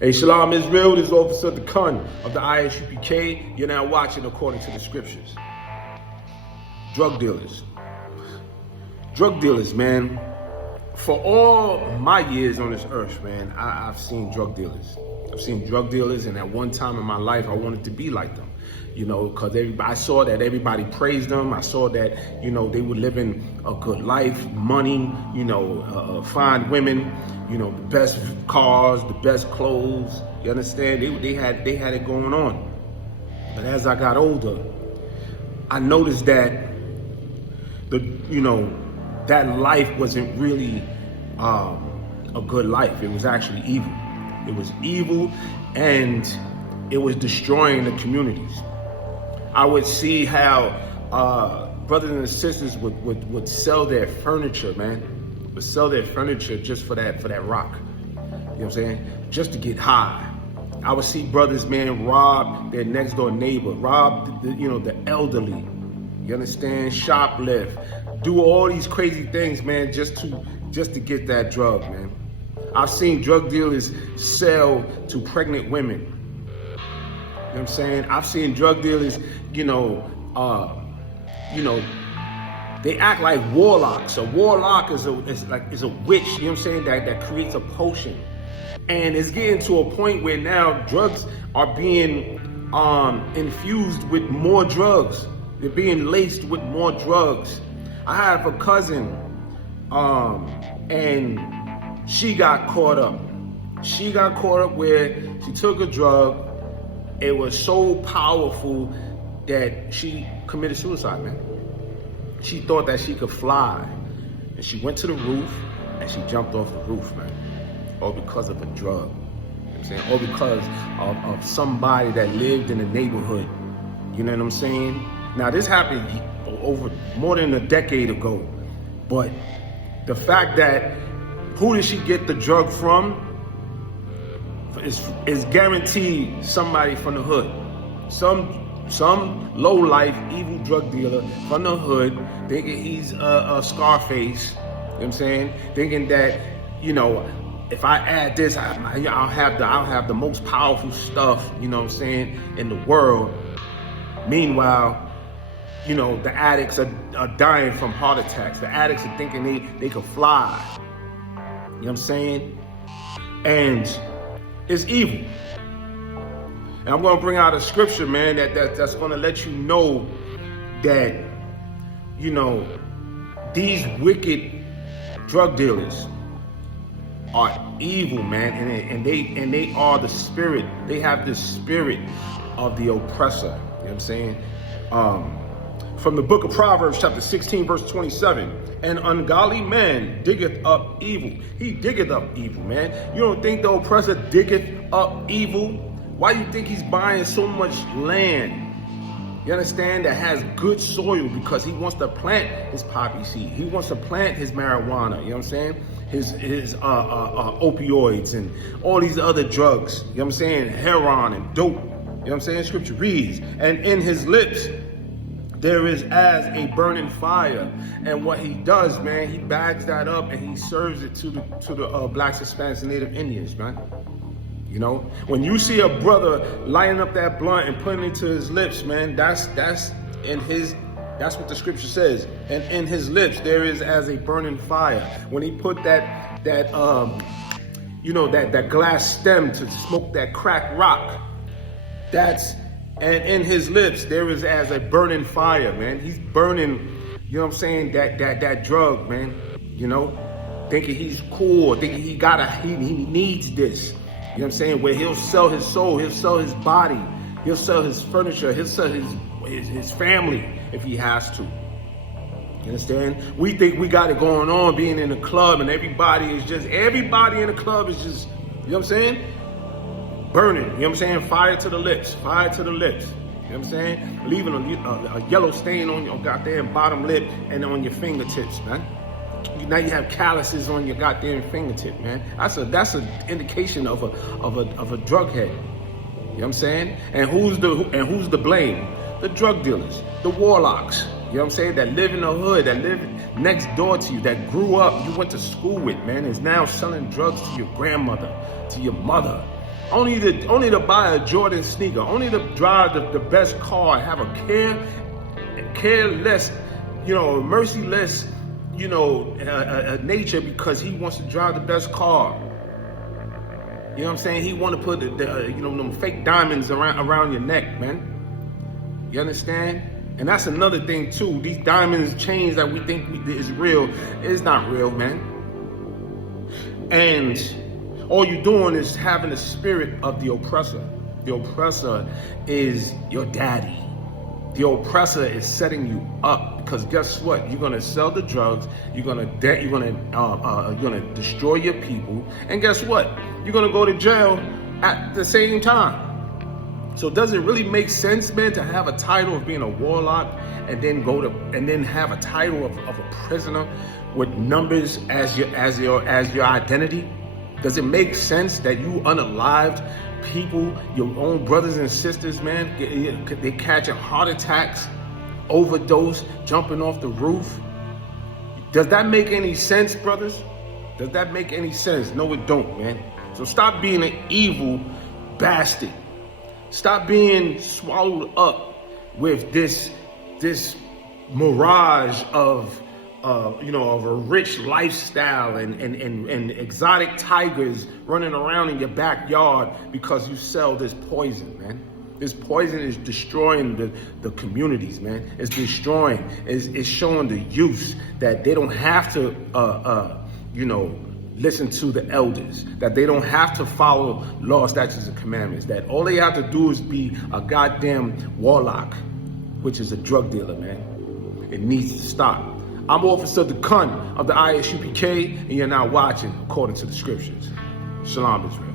Hey, Shalom Israel, this is Officer the Khan of the ISUPK. You're now watching according to the scriptures. Drug dealers. Drug dealers, man. For all my years on this earth, man, I've seen drug dealers. I've seen drug dealers, and at one time in my life, I wanted to be like them. You know, because I saw that everybody praised them. I saw that, you know, they were living a good life, money, you know, fine women, you know, the best cars, the best clothes. You understand? They had it going on. But as I got older, I noticed that that life wasn't really a good life. It was actually evil. It was evil, and it was destroying the communities. I would see how brothers and sisters would sell their furniture, man. Would sell their furniture just for that rock. You know what I'm saying? Just to get high. I would see brothers, man, rob their next door neighbor, rob the elderly. You understand? Shoplift, do all these crazy things, man, just to get that drug, man. I've seen drug dealers sell to pregnant women. You know what I'm saying? I've seen drug dealers, they act like warlocks. A warlock is a witch, you know what I'm saying, that creates a potion. And it's getting to a point where now drugs are being infused with more drugs. They're being laced with more drugs. I have a cousin, and she got caught up. She got caught up where she took a drug. It was so powerful that she committed suicide, man. She thought that she could fly. And she went to the roof and she jumped off the roof, man. All because of a drug. You know what I'm saying? All because of somebody that lived in the neighborhood. You know what I'm saying? Now, this happened over more than a decade ago. But the fact that who did she get the drug from? Is guaranteed somebody from the hood. Some low-life, evil drug dealer from the hood, thinking he's a Scarface, you know what I'm saying? Thinking that, if I add this, I'll have the most powerful stuff, you know what I'm saying, in the world. Meanwhile, the addicts are dying from heart attacks. The addicts are thinking they could fly. You know what I'm saying? And it's evil. And I'm going to bring out a scripture, man, that's going to let you know that, these wicked drug dealers are evil, man, and they are the spirit. They have the spirit of the oppressor. You know what I'm saying? From the book of Proverbs, chapter 16, verse 27. An ungodly man diggeth up evil. He diggeth up evil, man. You don't think the oppressor diggeth up evil? Why do you think he's buying so much land? You understand? That has good soil, because he wants to plant his poppy seed. He wants to plant his marijuana. You know what I'm saying? His opioids and all these other drugs. You know what I'm saying? Heroin and dope. You know what I'm saying? Scripture reads, and in his lips there is as a burning fire. And what he does, man, he bags that up and he serves it to the blacks, Hispanics, and Native Indians, man. When you see a brother lighting up that blunt and putting it to his lips, man, that's what the scripture says. And in his lips there is as a burning fire. When he put that glass stem to smoke that crack rock, and in his lips, there is as a burning fire, man. He's burning, you know what I'm saying, that drug, man. Thinking he's cool, thinking he needs this. You know what I'm saying? Where he'll sell his soul, he'll sell his body, he'll sell his furniture, he'll sell his family if he has to. You understand? We think we got it going on being in the club, and everybody in the club is just, you know what I'm saying? Burning, you know what I'm saying? Fire to the lips, fire to the lips. You know what I'm saying? Leaving a yellow stain on your goddamn bottom lip and on your fingertips, man. Now you have calluses on your goddamn fingertip, man. That's an indication of a drug head. You know what I'm saying? And who's the blame? The drug dealers, the warlocks. You know what I'm saying? That live in the hood, that live next door to you, that grew up, you went to school with, man, is now selling drugs to your grandmother, to your mother. only to buy a Jordan sneaker, only to drive the best car, have a careless, merciless, nature because he wants to drive the best car. You know what I'm saying? He want to put them fake diamonds around your neck, man. You understand? And that's another thing too. These diamonds, chains that we think is real, it's not real, man. And all you're doing is having the spirit of the oppressor. The oppressor is your daddy. The oppressor is setting you up because guess what? You're gonna sell the drugs. You're gonna destroy your people. And guess what? You're gonna go to jail at the same time. So does it really make sense, man, to have a title of being a warlock and then have a title of a prisoner with numbers as your identity? Does it make sense that you unalived people, your own brothers and sisters, man, they catching heart attacks, overdose, jumping off the roof? Does that make any sense, brothers? Does that make any sense? No, it don't, man. So stop being an evil bastard. Stop being swallowed up with this mirage of a rich lifestyle and exotic tigers running around in your backyard because you sell this poison, man. This poison is destroying the communities, man. It's destroying. It's showing the youth that they don't have to listen to the elders, that they don't have to follow law, statutes, and commandments, that all they have to do is be a goddamn warlock, which is a drug dealer, man. It needs to stop. I'm Officer Dekun of the ISUPK, and you're now watching According to the Scriptures. Shalom, Israel.